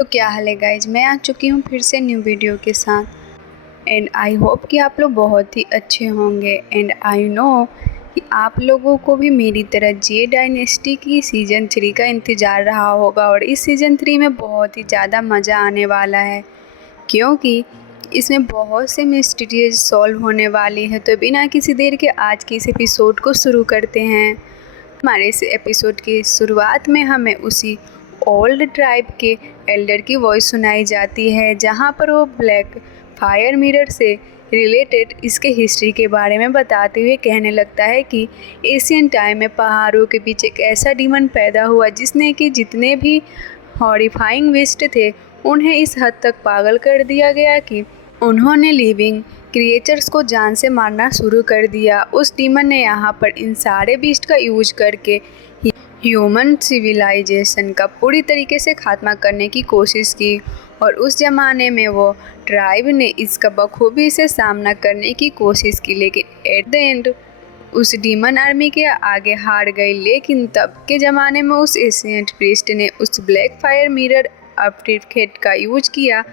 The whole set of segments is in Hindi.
तो क्या हाल है गाइज, मैं आ चुकी हूँ फिर से न्यू वीडियो के साथ। एंड आई होप कि आप लोग बहुत ही अच्छे होंगे। एंड आई नो कि आप लोगों को भी मेरी तरह जे डायनेस्टी की सीज़न 3 का इंतज़ार रहा होगा। और इस सीज़न 3 में बहुत ही ज़्यादा मज़ा आने वाला है, क्योंकि इसमें बहुत से मिस्टीरियस सॉल्व होने वाली है। तो बिना किसी देर के आज के इस एपिसोड को शुरू करते हैं। हमारे इस एपिसोड की शुरुआत में हमें उसी ओल्ड ट्राइब के एल्डर की वॉइस सुनाई जाती है, जहां पर वो ब्लैक फायर मिरर से रिलेटेड इसके हिस्ट्री के बारे में बताते हुए कहने लगता है कि एशियन टाइम में पहाड़ों के बीच एक ऐसा डीमन पैदा हुआ जिसने कि जितने भी हॉरिफाइंग विस्ट थे उन्हें इस हद तक पागल कर दिया गया कि उन्होंने लिविंग क्रिएचर्स को जान से मारना शुरू कर दिया। उस डीमन ने यहाँ पर इन सारे बीस्ट का यूज करके ह्यूमन सिविलाइजेशन का पूरी तरीके से खात्मा करने की कोशिश की। और उस ज़माने में वो ट्राइब ने इसका बखूबी से सामना करने की कोशिश की, लेकिन एट द एंड उस डीमन आर्मी के आगे हार गई। लेकिन तब के ज़माने में उस एशियंट प्रीस्ट ने उस ब्लैक फायर मिरर एप्लीकेट का यूज किया,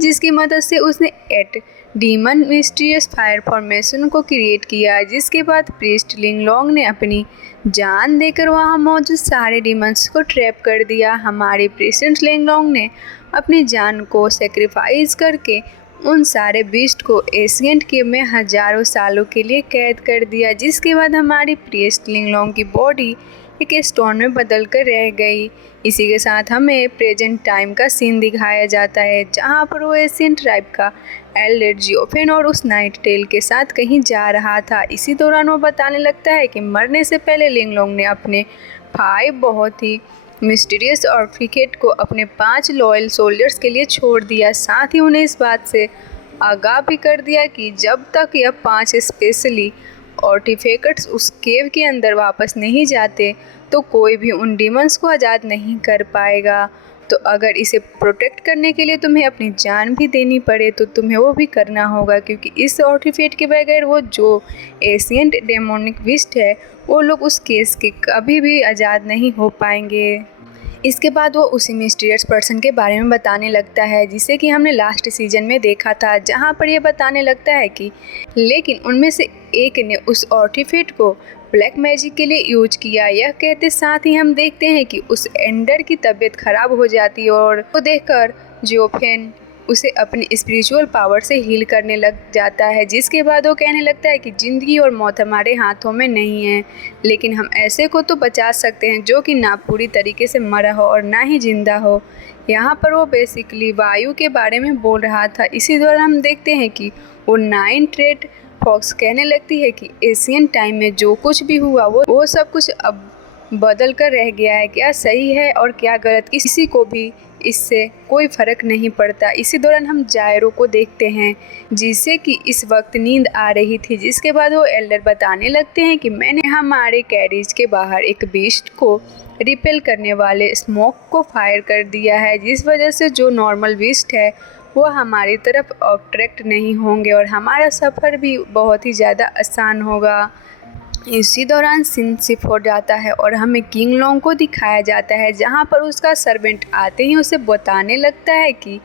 जिसकी मदद से उसने at demon mysterious fire formation को क्रिएट किया। जिसके बाद प्रीस्ट लिंगलोंग ने अपनी जान देकर वहां मौजूद सारे डीमंस को ट्रैप कर दिया। हमारे प्रीस्ट लिंगलोंग ने अपनी जान को सेक्रीफाइस करके उन सारे बीस्ट को एशियंट केव में हजारों सालों के लिए कैद कर दिया। जिसके बाद हमारी प्रीस्ट लिंगलोंग की बॉडी एक स्टोन में बदल कर रह गई। इसी के साथ हमें प्रेजेंट टाइम का सीन दिखाया जाता है, जहां पर वो एशियन ट्राइब का एल्डर जियोफेन और उस नाइट टेल के साथ कहीं जा रहा था। इसी दौरान वो बताने लगता है कि मरने से पहले लिंगलोंग ने अपने 5 बहुत ही मिस्टीरियस ऑर्फिकेट को अपने 5 लॉयल सोल्जर्स के लिए छोड़ दिया। साथ ही उन्हें इस बात से आगाह भी कर दिया कि जब तक यह 5 स्पेशली आर्टिफैक्ट्स उस केव के अंदर वापस नहीं जाते तो कोई भी उन डीमंस को आज़ाद नहीं कर पाएगा। तो अगर इसे प्रोटेक्ट करने के लिए तुम्हें अपनी जान भी देनी पड़े तो तुम्हें वो भी करना होगा, क्योंकि इस आर्टिफैक्ट के बगैर वो जो एशियंट डेमोनिक विस्ट है वो लोग उस केस के कभी भी आज़ाद नहीं हो पाएंगे। इसके बाद वो उसी मिस्टीरियस पर्सन के बारे में बताने लगता है जिसे कि हमने लास्ट सीजन में देखा था, जहाँ पर ये बताने लगता है कि लेकिन उनमें से एक ने उस आर्टिफैक्ट को ब्लैक मैजिक के लिए यूज किया। यह कहते साथ ही हम देखते हैं कि उस एंडर की तबीयत खराब हो जाती है और वो देखकर जियोफेन उसे अपनी स्पिरिचुअल पावर से हील करने लग जाता है। जिसके बाद वो कहने लगता है कि ज़िंदगी और मौत हमारे हाथों में नहीं है, लेकिन हम ऐसे को तो बचा सकते हैं जो कि ना पूरी तरीके से मरा हो और ना ही जिंदा हो। यहाँ पर वो बेसिकली वायु के बारे में बोल रहा था। इसी दौरान हम देखते हैं कि वो 9 ट्रेड फॉक्स कहने लगती है कि एशियन टाइम में जो कुछ भी हुआ वो सब कुछ अब बदल कर रह गया है। क्या सही है और क्या गलत, किसी को भी इससे कोई फ़र्क नहीं पड़ता। इसी दौरान हम जायरो को देखते हैं जिसे कि इस वक्त नींद आ रही थी। जिसके बाद वो एल्डर बताने लगते हैं कि मैंने हमारे कैरिज के बाहर एक बीस्ट को रिपेल करने वाले स्मोक को फायर कर दिया है, जिस वजह से जो नॉर्मल बीस्ट है वो हमारी तरफ अट्रैक्ट नहीं होंगे और हमारा सफ़र भी बहुत ही ज़्यादा आसान होगा। इसी दौरान सीन शिफ्ट हो जाता है और हमें किंग लोंग को दिखाया जाता है, जहां पर उसका सर्वेंट आते ही उसे बताने लगता है कि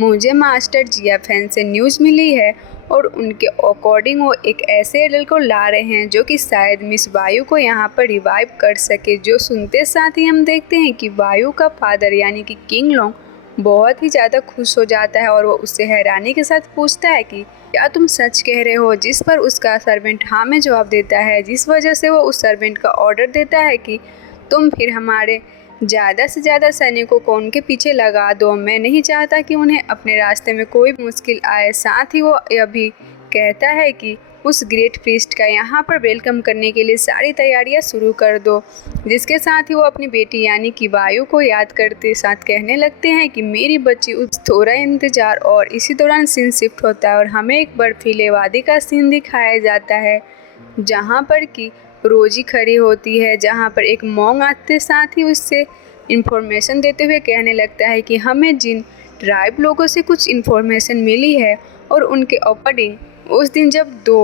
मुझे मास्टर जियोफेन से न्यूज़ मिली है और उनके अकॉर्डिंग वो एक ऐसे एडल को ला रहे हैं जो कि शायद मिस वायु को यहाँ पर रिवाइव कर सके। जो सुनते साथ ही हम देखते हैं कि वायु का फादर यानी कि किंग लोंग बहुत ही ज़्यादा खुश हो जाता है और वो उससे हैरानी के साथ पूछता है कि क्या तुम सच कह रहे हो। जिस पर उसका सर्वेंट हाँ में जवाब देता है, जिस वजह से वो उस सर्वेंट का ऑर्डर देता है कि तुम फिर हमारे ज़्यादा से ज़्यादा सैनिकों को उनके पीछे लगा दो। मैं नहीं चाहता कि उन्हें अपने रास्ते में कोई मुश्किल आए। साथ ही वो यह भी कहता है कि उस ग्रेट प्रीस्ट का यहाँ पर वेलकम करने के लिए सारी तैयारियाँ शुरू कर दो। जिसके साथ ही वो अपनी बेटी यानी कि वायु को याद करते साथ कहने लगते हैं कि मेरी बच्ची उस थोड़ा इंतज़ार। और इसी दौरान सीन शिफ्ट होता है और हमें एक बर्फीले वादी का सीन दिखाया जाता है, जहाँ पर कि रोजी खड़ी होती है, जहाँ पर एक मॉन्ग आते साथ ही उससे इन्फॉर्मेशन देते हुए कहने लगता है कि हमें जिन ट्राइब लोगों से कुछ इन्फॉर्मेशन मिली है और उनके अकॉर्डिंग उस दिन जब 2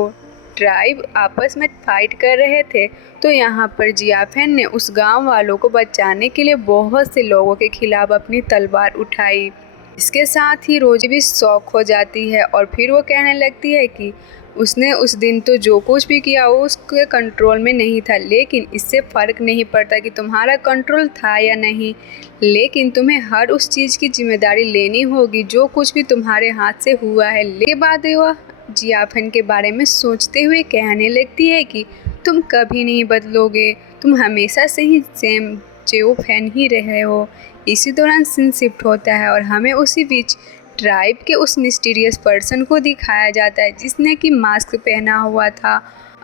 ट्राइब आपस में फाइट कर रहे थे, तो यहाँ पर जियाफेन ने उस गांव वालों को बचाने के लिए बहुत से लोगों के खिलाफ अपनी तलवार उठाई। इसके साथ ही रोजी भी शौक हो जाती है और फिर वो कहने लगती है कि उसने उस दिन तो जो कुछ भी किया वो उसके कंट्रोल में नहीं था, लेकिन इससे फ़र्क नहीं पड़ता कि तुम्हारा कंट्रोल था या नहीं, लेकिन तुम्हें हर उस चीज़ की जिम्मेदारी लेनी होगी जो कुछ भी तुम्हारे हाथ से हुआ है। के बाद वह जियाफेन के बारे में सोचते हुए कहने लगती है कि तुम कभी नहीं बदलोगे, तुम हमेशा से ही सेम जियाफेन ही रहे हो। इसी दौरान सीन शिफ्ट होता है और हमें उसी बीच ट्राइब के उस मिस्टीरियस पर्सन को दिखाया जाता है जिसने कि मास्क पहना हुआ था।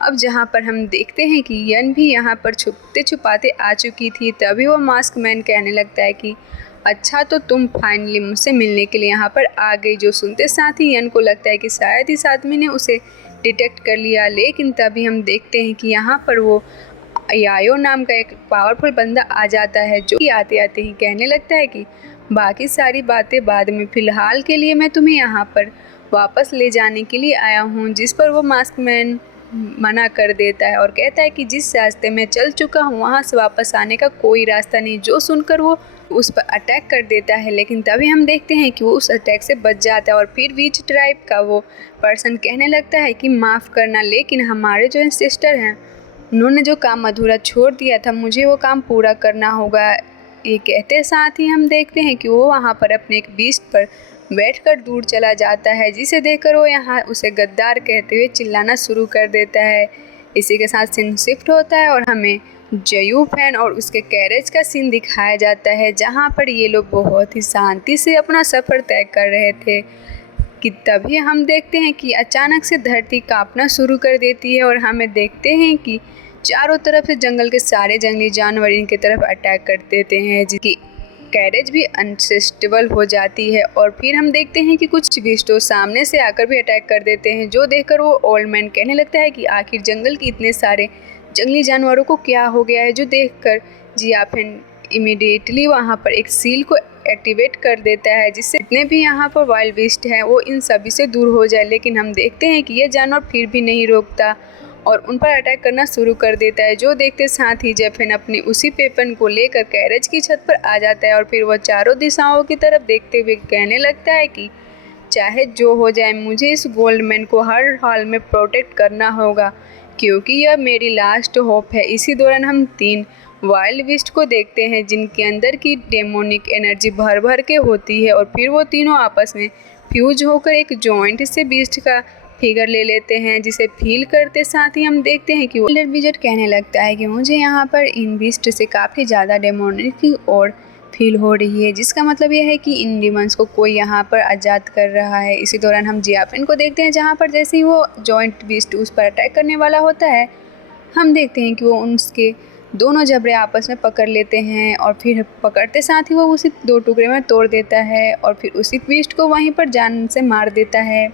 अब जहाँ पर हम देखते हैं कि यन भी यहाँ पर छुपते छुपाते आ चुकी थी। तभी वो मास्क मैन कहने लगता है कि अच्छा, तो तुम फाइनली मुझसे मिलने के लिए यहाँ पर आ गई। जो सुनते साथ ही यन को लगता है कि शायद इस आदमी ने उसे डिटेक्ट कर लिया, लेकिन तभी हम देखते हैं कि यहाँ पर वो यायो नाम का एक पावरफुल बंदा आ जाता है, जो कि आते आते ही कहने लगता है कि बाकी सारी बातें बाद में, फ़िलहाल के लिए मैं तुम्हें यहाँ पर वापस ले जाने के लिए आया हूँ। जिस पर वो मास्क मैन मना कर देता है और कहता है कि जिस रास्ते में चल चुका हूँ वहाँ से वापस आने का कोई रास्ता नहीं। जो सुनकर वो उस पर अटैक कर देता है, लेकिन तभी हम देखते हैं कि वो उस अटैक से बच जाता है और फिर बीच ट्राइब का वो पर्सन कहने लगता है कि माफ़ करना, लेकिन हमारे जो एंसेस्टर हैं उन्होंने जो काम अधूरा छोड़ दिया था, मुझे वो काम पूरा करना होगा। ये कहते साथ ही हम देखते हैं कि वो वहाँ पर अपने एक बीस्ट पर बैठकर दूर चला जाता है, जिसे देखकर वो यहाँ उसे गद्दार कहते हुए चिल्लाना शुरू कर देता है। इसी के साथ सीन शिफ्ट होता है और हमें जियाफेन और उसके कैरेज का सीन दिखाया जाता है, जहाँ पर ये लोग बहुत ही शांति से अपना सफ़र तय कर रहे थे कि तभी हम देखते हैं कि अचानक से धरती कांपना शुरू कर देती है और हमें देखते हैं कि चारों तरफ से जंगल के सारे जंगली जानवर इनकी तरफ अटैक कर देते हैं, जिसकी कैरेज भी अनस्टेबल हो जाती है। और फिर हम देखते हैं कि कुछ बिस्टो सामने से आकर भी अटैक कर देते हैं, जो देखकर वो ओल्ड मैन कहने लगता है कि आखिर जंगल के इतने सारे जंगली जानवरों को क्या हो गया है। जो देखकर जियाफेन इमीडिएटली वहाँ पर एक सील को एक्टिवेट कर देता है, जिससे जितने भी यहाँ पर वाइल्ड बीस्ट हैं वो इन सभी से दूर हो जाए। लेकिन हम देखते हैं कि ये जानवर फिर भी नहीं रोकता और उन पर अटैक करना शुरू कर देता है। जो देखते साथ ही जियाफेन अपनी उसी वेपन को लेकर कैरेज की छत पर आ जाता है और फिर वह चारों दिशाओं की तरफ देखते हुए कहने लगता है कि चाहे जो हो जाए, मुझे इस गोल्डमैन को हर हाल में प्रोटेक्ट करना होगा, क्योंकि यह मेरी लास्ट होप है। इसी दौरान हम 3 वाइल्ड बीस्ट को देखते हैं जिनके अंदर की डेमोनिक एनर्जी भर भर के होती है और फिर वो तीनों आपस में फ्यूज होकर एक जॉइंट से बीस्ट का फिगर ले लेते हैं, जिसे फील करते साथ ही हम देखते हैं कि वाइल्ड विज़र्ड कहने लगता है कि मुझे यहाँ पर इन बीस्ट से काफ़ी ज़्यादा डेमोनिक और फील हो रही है, जिसका मतलब यह है कि इन डिमंस को कोई यहाँ पर आज़ाद कर रहा है। इसी दौरान हम जियाफेन को देखते हैं, जहाँ पर जैसे ही वो जॉइंट बीस्ट उस पर अटैक करने वाला होता है, हम देखते हैं कि वो उसके दोनों जबड़े आपस में पकड़ लेते हैं और फिर पकड़ते साथ ही वो उसी 2 टुकड़े में तोड़ देता है और फिर उसी बीस्ट को वहीं पर जान से मार देता है।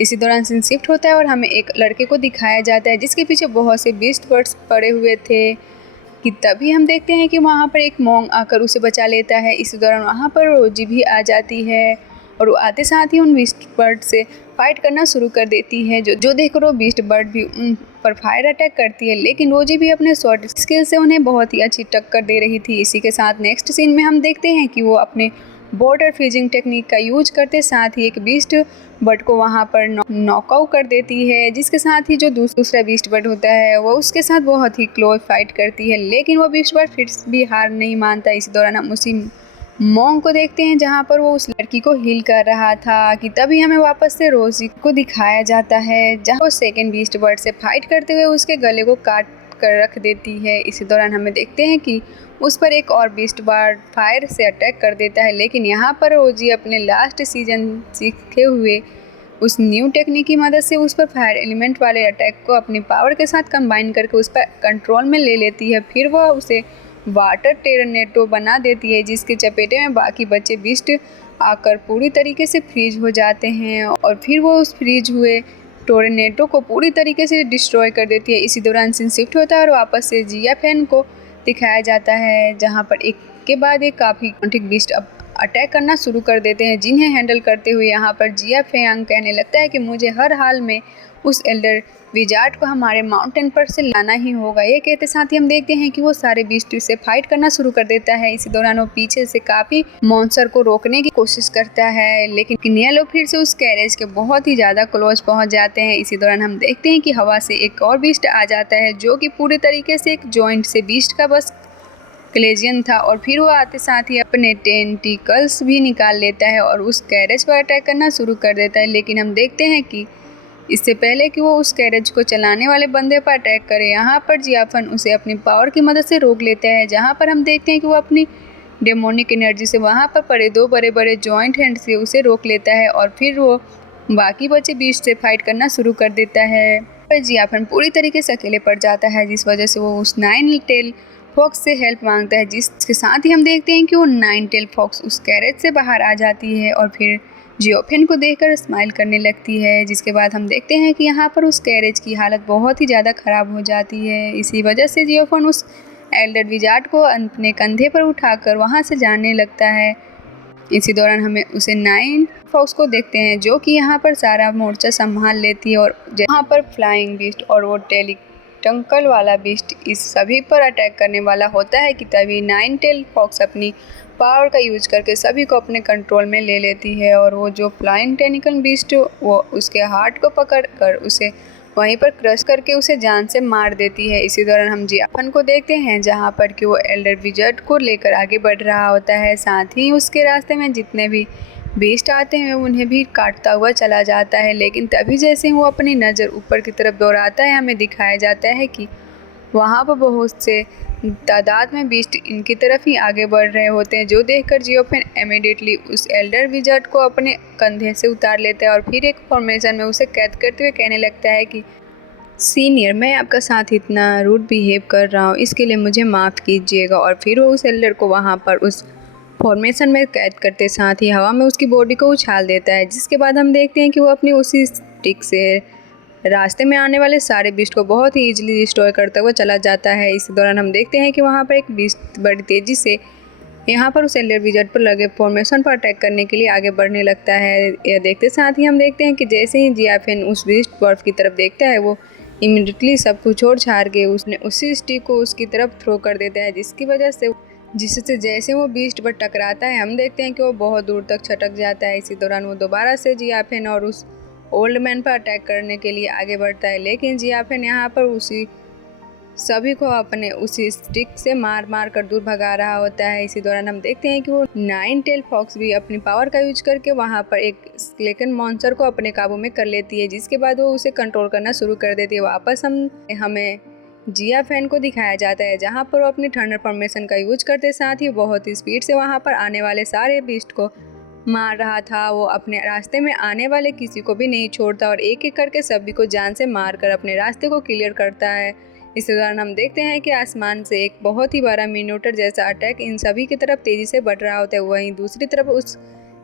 इसी दौरान सीन शिफ्ट होता है और हमें एक लड़के को दिखाया जाता है जिसके पीछे बहुत से बीस्ट बर्ड्स पड़े हुए थे, कि तभी हम देखते हैं कि वहाँ पर एक मॉन्ग आकर उसे बचा लेता है। इसी दौरान वहाँ पर रोजी भी आ जाती है और वो आते साथ ही उन बीस्ट बर्ड से फाइट करना शुरू कर देती है, जो देखकर वो बीस्ट बर्ड भी उन पर फायर अटैक करती है, लेकिन रोजी भी अपने शॉर्ट स्किल से उन्हें बहुत ही अच्छी टक्कर दे रही थी। इसी के साथ नेक्स्ट सीन में हम देखते हैं कि वो अपने बॉर्डर फ्रीजिंग टेक्निक का यूज करते साथ ही एक बीस्ट बर्ड को वहाँ पर नॉकआउट कर देती है, जिसके साथ ही जो दूसरा बीस्ट बर्ड होता है वो उसके साथ बहुत ही क्लोज फाइट करती है, लेकिन वो बीस्ट बर्ड फिर भी हार नहीं मानता। इसी दौरान हम उसी मॉन्ग को देखते हैं जहाँ पर वो उस लड़की को हील कर रहा था, कि तभी हमें वापस से रोजी को दिखाया जाता है, जहाँ वो सेकेंड बीस्ट बर्ड से फाइट करते हुए उसके गले को काट कर रख देती है। इसी दौरान हमें देखते हैं कि उस पर एक और बीस्ट बर्ड फायर से अटैक कर देता है, लेकिन यहाँ पर रोजी अपने लास्ट सीजन सीखे हुए उस न्यू टेक्निक की मदद से उस पर फायर एलिमेंट वाले अटैक को अपनी पावर के साथ कंबाइन करके उस पर कंट्रोल में ले लेती है। फिर वह उसे वाटर टेरनेटो बना देती है, जिसके चपेटे में बाकी बचे बीस्ट आकर पूरी तरीके से फ्रीज हो जाते हैं और फिर वो उस फ्रीज हुए टोर्नेडो को पूरी तरीके से डिस्ट्रॉय कर देती है। इसी दौरान सीन शिफ्ट होता है और वापस से जियाफेन को दिखाया जाता है, जहाँ पर एक के बाद एक काफ़ी बीस्ट अब अटैक करना शुरू कर देते हैं, जिन्हें हैंडल करते हुए यहाँ पर जिया फेंग कहने लगता है कि मुझे हर हाल में उस एल्डर विजार्ड को हमारे माउंटेन पर से लाना ही होगा। ये कहते साथ ही हम देखते हैं कि वो सारे बीस्ट से फाइट करना शुरू कर देता है। इसी दौरान वो पीछे से काफी मॉन्स्टर को रोकने की कोशिश करता है, लेकिन किनिया लोग फिर से उस कैरेज के बहुत ही ज्यादा क्लोज पहुंच जाते हैं। इसी दौरान हम देखते हैं कि हवा से एक और बीस्ट आ जाता है, जो कि पूरे तरीके से एक जॉइंट से बीस्ट का बस क्लेजियन था, और फिर वो आते साथ ही अपने टेंटिकल्स भी निकाल लेता है और उस कैरेज पर अटैक करना शुरू कर देता है। लेकिन हम देखते हैं कि इससे पहले कि वो उस कैरेज को चलाने वाले बंदे पर अटैक करे, यहाँ पर जियाफन उसे अपनी पावर की मदद से रोक लेता है, जहाँ पर हम देखते हैं कि वो अपनी डेमोनिक एनर्जी से वहाँ पर पड़े 2 बड़े बड़े जॉइंट हैंड से उसे रोक लेता है, और फिर वो बाकी बचे बीस्ट से फाइट करना शुरू कर देता है। पर जियाफन पूरी तरीके से अकेले पड़ जाता है, जिस वजह से वो उस 9 टेल फॉक्स से हेल्प मांगता है, जिसके साथ ही हम देखते हैं कि वो 9 टेल फॉक्स उस कैरेज से बाहर आ जाती है और फिर जियोफेन को देखकर स्माइल करने लगती है। जिसके बाद हम देखते हैं कि यहाँ पर उस कैरेज की हालत बहुत ही ज़्यादा ख़राब हो जाती है। इसी वजह से जियोफेन उस एल्डर विजार्ड को अपने कंधे पर उठाकर वहाँ से जाने लगता है। इसी दौरान हमें उसे 9 फॉक्स को देखते हैं, जो कि यहाँ पर सारा मोर्चा संभाल लेती है, और यहाँ पर फ्लाइंग बीस्ट और वो टेलिटंकल वाला बीस्ट इस सभी पर अटैक करने वाला होता है कि तभी 9 टेल फॉक्स अपनी पावर का यूज करके सभी को अपने कंट्रोल में ले लेती है, और वो जो फ्लाइंग टेनिकल बीस्ट वो उसके हार्ट को पकड़ कर उसे वहीं पर क्रश करके उसे जान से मार देती है। इसी दौरान हम जियाफन को देखते हैं, जहाँ पर कि वो एल्डर विजार्ड को लेकर आगे बढ़ रहा होता है, साथ ही उसके रास्ते में जितने भी बीस्ट आते हैं उन्हें भी काटता हुआ चला जाता है। लेकिन तभी जैसे वो अपनी नज़र ऊपर की तरफ दौड़ाता है, हमें दिखाया जाता है कि वहाँ पर बहुत से तादाद में बीस्ट इनकी तरफ ही आगे बढ़ रहे होते हैं, जो देखकर जियोफेन इमीडिएटली उस एल्डर विजार्ड को अपने कंधे से उतार लेता है और फिर एक फॉर्मेशन में उसे कैद करते हुए कहने लगता है कि सीनियर, मैं आपका साथ इतना रूड बिहेव कर रहा हूँ, इसके लिए मुझे माफ़ कीजिएगा। और फिर वो उस एल्डर को वहाँ पर उस फॉर्मेशन में कैद करते साथ ही हवा में उसकी बॉडी को उछाल देता है, जिसके बाद हम देखते हैं कि वो अपनी उसी स्टिक से रास्ते में आने वाले सारे बीस्ट को बहुत ही इजीली डिस्ट्रॉय करता हुआ चला जाता है। इस दौरान हम देखते हैं कि वहाँ पर एक बीस्ट बड़ी तेज़ी से यहाँ पर उस एल्डर विजार्ड पर लगे फॉर्मेशन पर अटैक करने के लिए आगे बढ़ने लगता है। यह देखते साथ ही हम देखते हैं कि जैसे ही जियाफेन उस बीस्ट बर्फ की तरफ देखता है, वो इमीडिएटली सब कुछ छोड़ छाड़ के उसने उसी स्टिक को उसकी तरफ थ्रो कर देता है, जिससे जैसे वो बीस्ट पर टकराता है, हम देखते हैं कि वो बहुत दूर तक छटक जाता है। इसी दौरान वो दोबारा से जियाफेन और उस ओल्ड मैन पर अटैक करने के लिए आगे बढ़ता है, लेकिन जियाफेन यहाँ पर उसी सभी को अपने उसी स्टिक से मार कर दूर भगा रहा होता है। इसी दौरान हम देखते हैं कि वो 9 टेल फॉक्स भी अपनी पावर का यूज करके वहाँ पर एक स्केलेटन मॉन्स्टर को अपने काबू में कर लेती है, जिसके बाद वो उसे कंट्रोल करना शुरू कर देती है। वापस हमें जियाफेन को दिखाया जाता है, जहाँ पर वो अपनी थंडर फॉर्मेशन का यूज करते साथ ही बहुत ही स्पीड से वहाँ पर आने वाले सारे बीस्ट को मार रहा था। वो अपने रास्ते में आने वाले किसी को भी नहीं छोड़ता और एक एक करके सभी को जान से मारकर अपने रास्ते को क्लियर करता है। इस दौरान हम देखते हैं कि आसमान से एक बहुत ही बड़ा मिनोटर जैसा अटैक इन सभी की तरफ तेजी से बढ़ रहा होता है। वहीं दूसरी तरफ उस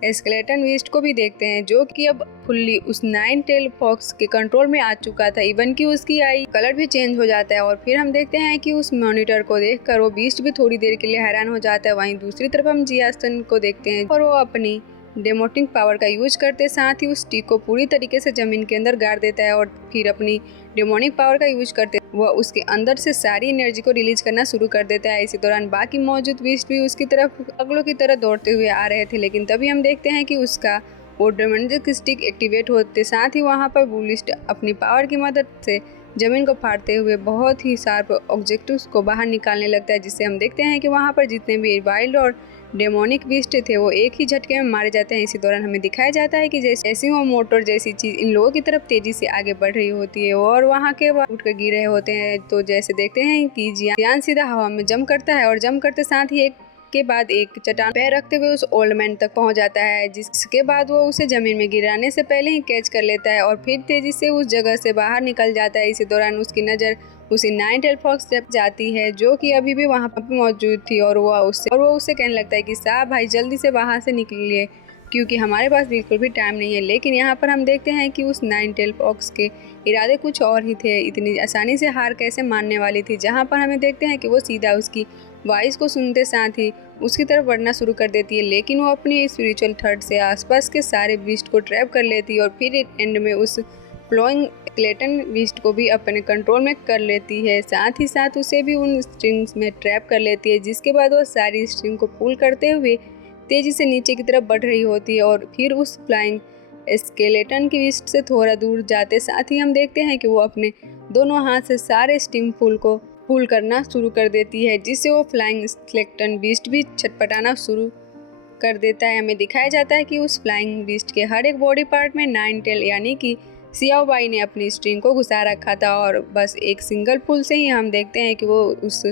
स्केलेटन बीस्ट को भी देखते हैं, जो कि अब फुल्ली उस 9 टेल फॉक्स के कंट्रोल में आ चुका था। इवन कि उसकी आई कलर भी चेंज हो जाता है, और फिर हम देखते हैं कि उस मॉनिटर को देखकर वो बीस्ट भी थोड़ी देर के लिए हैरान हो जाता है। वहीं दूसरी तरफ हम जियाफेन को देखते हैं और वो अपनी डेमोनिक पावर का यूज करते साथ ही उस स्टिक को पूरी तरीके से जमीन के अंदर गाड़ देता है, और फिर अपनी डेमोनिक पावर का यूज करते वह उसके अंदर से सारी एनर्जी को रिलीज करना शुरू कर देता है। इसी दौरान बाकी मौजूद बीस्ट भी उसकी तरफ अगलों की तरह दौड़ते हुए आ रहे थे, लेकिन तभी हम देखते हैं कि उसका वो डेमोनिक स्टिक एक्टिवेट होते साथ ही वहाँ पर बुलिस्ट अपनी पावर की मदद से जमीन को फाड़ते हुए बहुत ही शार्प ऑब्जेक्टिव्स को बाहर निकालने लगता है, जिससे हम देखते हैं कि वहाँ पर जितने भी वाइल्ड और डेमोनिक बीस्ट थे वो एक ही झटके में मारे जाते हैं। इसी दौरान हमें दिखाया जाता है कि जैसे वो मोटर जैसी चीज़ इन लोगों की तरफ तेजी से आगे बढ़ रही होती है और वहाँ के उठ कर गिर रहे होते हैं, तो जैसे देखते हैं कि जियान सीधा हवा में जंप करता है और जंप करते साथ ही एक के बाद एक चट्टान पैर रखते हुए उस ओल्ड मैन तक पहुंच जाता है, जिसके बाद वो उसे जमीन में गिराने से पहले ही कैच कर लेता है और फिर तेजी से उस जगह से बाहर निकल जाता है। इसी दौरान उसकी नज़र उसी 9 टेल फॉक्स जब जाती है, जो कि अभी भी वहाँ पर मौजूद थी, और वो उससे कहने लगता है कि साहब भाई जल्दी से बाहर से निकलिए, क्योंकि हमारे पास बिल्कुल भी टाइम नहीं है। लेकिन यहाँ पर हम देखते हैं कि उस 9 टेल फॉक्स के इरादे कुछ और ही थे। इतनी आसानी से हार कैसे मानने वाली थी, जहाँ पर हमें देखते हैं कि वो सीधा उसकी वॉइस को सुनते साथ ही उसकी तरफ बढ़ना शुरू कर देती है, लेकिन वो अपनी स्पिरिचुअल थर्ड से आसपास के सारे बीस्ट को ट्रैप कर लेती है और फिर एंड में उस फ्लोइंग स्केलेटन बीस्ट को भी अपने कंट्रोल में कर लेती है। साथ ही साथ उसे भी उन स्ट्रिंग्स में ट्रैप कर लेती है, जिसके बाद वो सारी स्ट्रिंग को पुल करते हुए तेज़ी से नीचे की तरफ बढ़ रही होती है और फिर उस फ्लाइंग स्केलेटन की बीस्ट से थोड़ा दूर जाते साथ ही हम देखते हैं कि वो अपने दोनों हाथ से सारे स्ट्रिंग को पुल करना शुरू कर देती है, जिससे वो फ्लाइंग स्केलेटन बीस्ट भी छटपटाना शुरू कर देता है। हमें दिखाया जाता है कि उस फ्लाइंग बीस्ट के हर एक बॉडी पार्ट में 9 टेल यानी कि सियाओबाई ने अपनी स्ट्रिंग को घुसा रखा था और बस एक सिंगल पुल से ही हम देखते हैं कि वो उस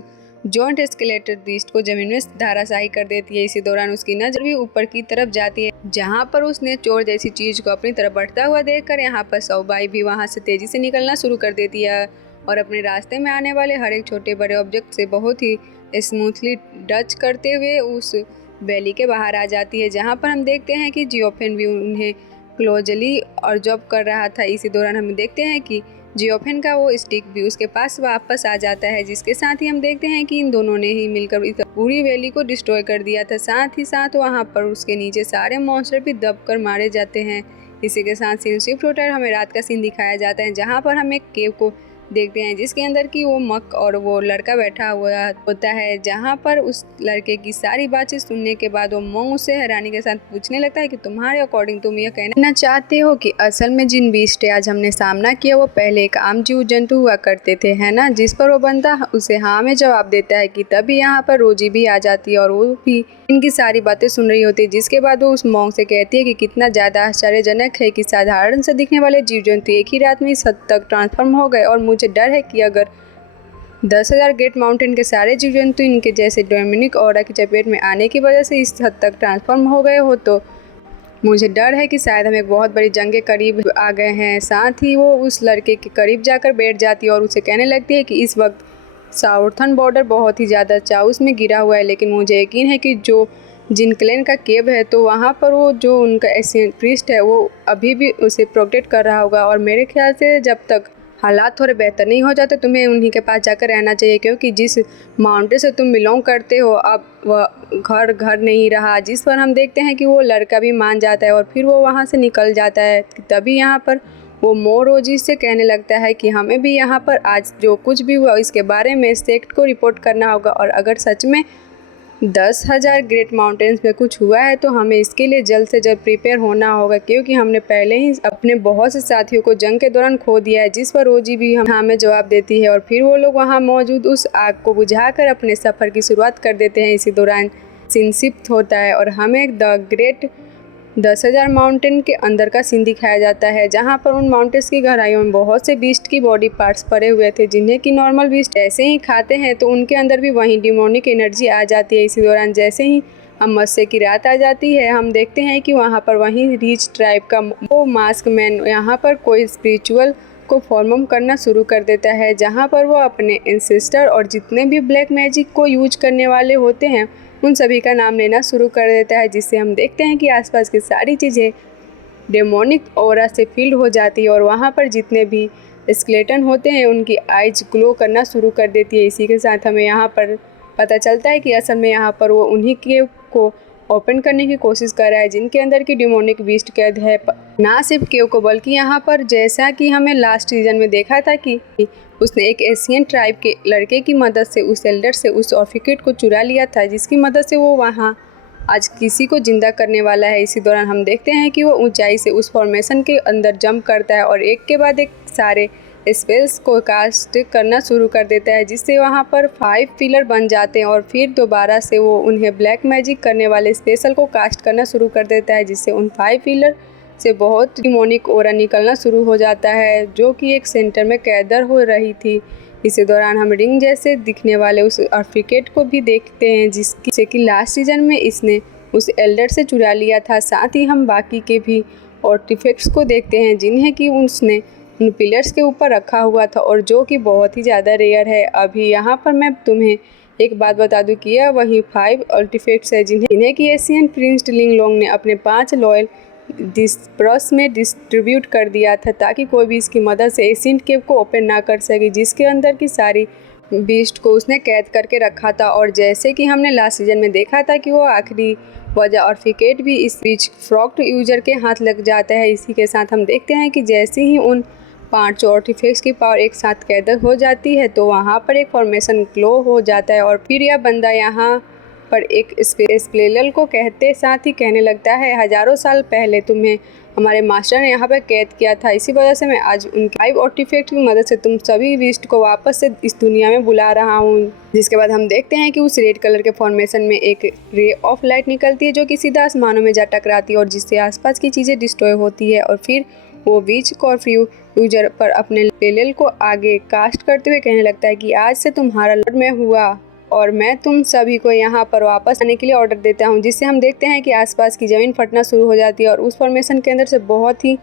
जॉइंट स्केलेटेड बीस्ट को जमीन में धाराशाही कर देती है। इसी दौरान उसकी नज़र भी ऊपर की तरफ जाती है, जहां पर उसने चोर जैसी चीज़ को अपनी तरफ बढ़ता हुआ देखकर यहाँ पर सौबाई भी वहां से तेज़ी से निकलना शुरू कर देती है और अपने रास्ते में आने वाले हर एक छोटे बड़े ऑब्जेक्ट से बहुत ही स्मूथली डच करते हुए उस वैली के बाहर आ जाती है, जहाँ पर हम देखते हैं कि जियोफेन भी उन्हें क्लोजली ऑब्जर्व कर रहा था। इसी दौरान हम देखते हैं कि जियोफेन का वो स्टिक भी उसके पास वापस आ जाता है, जिसके साथ ही हम देखते हैं कि इन दोनों ने ही मिलकर इस पूरी वैली को डिस्ट्रॉय कर दिया था। साथ ही साथ वहाँ पर उसके नीचे सारे मॉन्स्टर भी दबकर मारे जाते हैं। इसी के साथ सीन शिफ्ट होता है, हमें रात का सीन दिखाया जाता है, जहाँ पर हम एक केव को देखते हैं जिसके अंदर की वो मक और वो लड़का बैठा हुआ होता है, जहाँ पर उस लड़के की सारी बातें सुनने के बाद वो मोंग उससे हैरानी के साथ पूछने लगता है कि तुम्हारे अकॉर्डिंग तुम यह कहना चाहते हो कि असल में जिन बीस्ट आज हमने सामना किया वो पहले एक आम जीव जंतु हुआ करते थे, है ना। जिस पर वो बंदा उसे हाँ में जवाब देता है कि तभी यहाँ पर रोजी भी आ जाती है और वो भी इनकी सारी बातें सुन रही होती है, जिसके बाद वो उस मोंग से कहती है कि कितना ज़्यादा आश्चर्यजनक है कि साधारण से दिखने वाले जीव जंतु एक ही रात में इस हद तक ट्रांसफॉर्म हो गए और मुझे डर है कि अगर 10,000 ग्रेट माउंटेन के सारे जीव जंतु इनके जैसे डोमिनिक ऑरा की चपेट में आने की वजह से इस हद तक ट्रांसफॉर्म हो गए हो तो मुझे डर है कि शायद हम एक बहुत बड़ी जंग के करीब आ गए हैं। साथ ही वो उस लड़के के करीब जाकर बैठ जाती है और उसे कहने लगती है कि इस वक्त साउथर्न बॉर्डर बहुत ही ज़्यादा चाउस में गिरा हुआ है, लेकिन मुझे यकीन है कि जो जिन क्लेन का केव है तो वहाँ पर वो जो उनका एशियन प्रीस्ट है वो अभी भी उसे प्रोटेक्ट कर रहा होगा और मेरे ख्याल से जब तक हालात थोड़े बेहतर नहीं हो जाते तुम्हें उन्हीं के पास जाकर रहना चाहिए, क्योंकि जिस माउंटेन से तुम बिलोंग करते हो अब वह घर नहीं रहा। जिस पर हम देखते हैं कि वो लड़का भी मान जाता है और फिर वो वहाँ से निकल जाता है। तभी यहाँ पर वो मोरोजी से कहने लगता है कि हमें भी यहाँ पर आज जो कुछ भी हुआ इसके बारे में सेक्ट को रिपोर्ट करना होगा और अगर सच में 10,000 ग्रेट माउंटेन्स में कुछ हुआ है तो हमें इसके लिए जल्द से जल्द प्रिपेयर होना होगा, क्योंकि हमने पहले ही अपने बहुत से साथियों को जंग के दौरान खो दिया है। जिस पर रोजी भी हमें जवाब देती है और फिर वो लोग वहाँ मौजूद उस आग को बुझाकर अपने सफ़र की शुरुआत कर देते हैं। इसी दौरान सीन शिफ्ट होता है और हमें द ग्रेट 10,000 माउंटेन के अंदर का सीन दिखाया जाता है, जहां पर उन माउंटेन्स की गहराइयों में बहुत से बीस्ट की बॉडी पार्ट्स पड़े हुए थे, जिन्हें कि नॉर्मल बीस्ट ऐसे ही खाते हैं तो उनके अंदर भी वही डिमोनिक एनर्जी आ जाती है। इसी दौरान जैसे ही अमावस्या की रात आ जाती है हम देखते हैं कि वहां पर वहीं रीच ट्राइब का वो मास्क मैन यहाँ पर कोई स्पिरिचुअल को फॉर्म करना शुरू कर देता है, जहाँ पर वो अपने एंसेस्टर और जितने भी ब्लैक मैजिक को यूज करने वाले होते हैं उन सभी का नाम लेना शुरू कर देता है, जिससे हम देखते हैं कि आसपास की सारी चीज़ें डेमोनिक ऑरा से फील्ड हो जाती है और वहाँ पर जितने भी स्केलेटन होते हैं उनकी आइज ग्लो करना शुरू कर देती है। इसी के साथ हमें यहाँ पर पता चलता है कि असल में यहाँ पर वो उन्हीं के को ओपन करने की कोशिश कर रहा है जिनके अंदर की डिमोनिक बीस्ट कैद है। ना सिर्फ केव को बल्कि यहाँ पर जैसा कि हमें लास्ट सीजन में देखा था कि उसने एक एशियन ट्राइब के लड़के की मदद से उस एल्डर से उस ऑफिकेट को चुरा लिया था, जिसकी मदद से वो वहाँ आज किसी को जिंदा करने वाला है। इसी दौरान हम देखते हैं कि वो ऊंचाई से उस फॉर्मेशन के अंदर जंप करता है और एक के बाद एक सारे स्पेल्स को कास्ट करना शुरू कर देता है, जिससे वहाँ पर 5 पिलर बन जाते हैं और फिर दोबारा से वो उन्हें ब्लैक मैजिक करने वाले स्पेशल को कास्ट करना शुरू कर देता है, जिससे उन 5 पिलर से बहुत डिमोनिक ओरा निकलना शुरू हो जाता है जो कि एक सेंटर में कैदर हो रही थी। इसी दौरान हम रिंग जैसे दिखने वाले उस आर्टिफैक्ट को भी देखते हैं जिससे कि लास्ट सीजन में इसने उस एल्डर से चुरा लिया था। साथ ही हम बाकी के भी आर्टिफैक्ट्स को देखते हैं जिन्हें कि उसने उन पिलर्स के ऊपर रखा हुआ था और जो कि बहुत ही ज़्यादा रेयर है। अभी यहाँ पर मैं तुम्हें एक बात बता दूं कि यह वही 5 आर्टिफैक्ट्स है जिन्हें कि एशियन प्रिंस लिंगलोंग ने अपने 5 लॉयल डिस्पर्स में डिस्ट्रीब्यूट कर दिया था ताकि कोई भी इसकी मदद से एशियन केव को ओपन ना कर सके, जिसके अंदर की सारी बीस्ट को उसने कैद करके रखा था। और जैसे कि हमने लास्ट सीजन में देखा था कि वो आखिरी वजह और फिकेट भी इस बीच फ्रॉक्ड यूजर के हाथ लग जाता है। इसी के साथ हम देखते हैं कि जैसे ही उन 5 आर्टिफैक्ट्स की पावर एक साथ कैद हो जाती है तो वहाँ पर एक फॉर्मेशन ग्लो हो जाता है और फिर यह बंदा यहाँ पर एक स्पेलल को कहते साथ ही कहने लगता है, हजारों साल पहले तुम्हें हमारे मास्टर ने यहाँ पर कैद किया था, इसी वजह से मैं आज उनके 5 आर्टिफैक्ट की मदद से तुम सभी बीस्ट को वापस से इस दुनिया में बुला रहा हूँ। जिसके बाद हम देखते हैं कि उस रेड कलर के फॉर्मेशन में एक रे ऑफ लाइट निकलती है जो कि सीधा आसमानों में जा टकराती है और जिससे आसपास की चीज़ें डिस्ट्रॉय होती है। और फिर वो बीच कॉर्फ्यू यूजर पर अपने पेलेल को आगे कास्ट करते हुए कहने लगता है कि आज से तुम्हारा लॉर्ड मैं हुआ और मैं तुम सभी को यहाँ पर वापस आने के लिए ऑर्डर देता हूँ। जिससे हम देखते हैं कि आसपास की ज़मीन फटना शुरू हो जाती है और उस फॉर्मेशन के अंदर से बहुत ही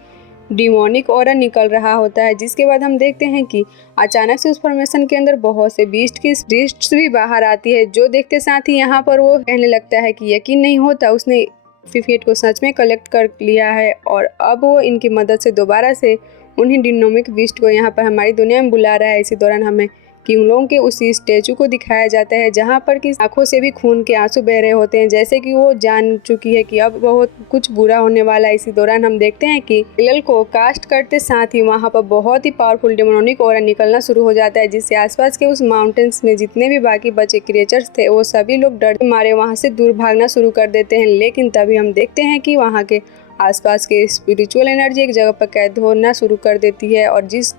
डिमोनिक ऑरा निकल रहा होता है। जिसके बाद हम देखते हैं कि अचानक से उस फॉर्मेशन के अंदर बहुत से बीस्ट भी बाहर आती है, जो देखते साथ ही यहाँ पर वो कहने लगता है कि यकीन नहीं होता उसने फिकेट को सच में कलेक्ट कर लिया है और अब वो इनकी मदद से दोबारा से उन्हीं डिनोमिक बीस्ट को यहाँ पर हमारी दुनिया में बुला रहा है। इसी दौरान हमें किंगलोंग के उसी स्टैचू को दिखाया जाता है जहाँ पर कि आंखों से भी खून के आंसू बह रहे होते हैं, जैसे कि वो जान चुकी है कि अब बहुत कुछ बुरा होने वाला है। इसी दौरान हम देखते हैं कि पेलेल को कास्ट करते साथ ही वहाँ पर बहुत ही पावरफुल डेमोनिक ऑरा निकलना शुरू हो जाता है, जिससे आसपास के उस माउंटेन्स में जितने भी बाकी बचे क्रिएचर्स थे वो सभी लोग डर के मारे वहाँ से दूर भागना शुरू कर देते हैं। लेकिन तभी हम देखते हैं कि वहाँ के आसपास के स्पिरिचुअल एनर्जी एक जगह पर कैद होना शुरू कर देती है और जिस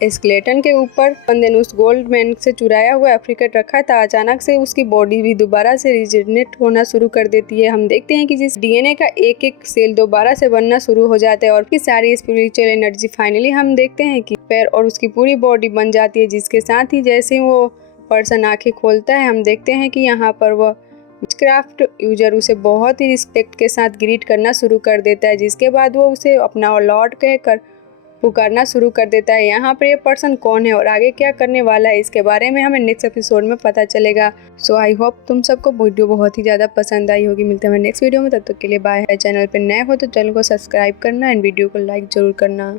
स्केलेटन के ऊपर बंदे ने उस गोल्ड मैन से चुराया हुआ एफ्रिकेट रखा था, अचानक से उसकी बॉडी भी दोबारा से रिजेनरेट होना शुरू कर देती है। हम देखते हैं कि जिस डीएनए का एक एक सेल दोबारा से बनना शुरू हो जाता है और उसकी सारी स्पिरिचुअल एनर्जी फाइनली हम देखते हैं कि पैर और उसकी पूरी बॉडी बन जाती है। जिसके साथ ही जैसे ही वो पर्सन आंखें खोलता है हम देखते हैं कि यहाँ पर वह विचक्राफ्ट यूजर उसे बहुत ही रिस्पेक्ट के साथ ग्रीट करना शुरू कर देता है। जिसके बाद वो उसे अपना लॉर्ड कहकर पुकारना शुरू कर देता है। यहाँ पर ये पर्सन कौन है और आगे क्या करने वाला है, इसके बारे में हमें नेक्स्ट एपिसोड में पता चलेगा। सो आई होप तुम सबको वीडियो बहुत ही ज़्यादा पसंद आई होगी। मिलते हैं नेक्स्ट वीडियो में, तब तक के लिए बाय। चैनल पर नए हो तो चैनल को सब्सक्राइब करना एंड वीडियो को लाइक ज़रूर करना।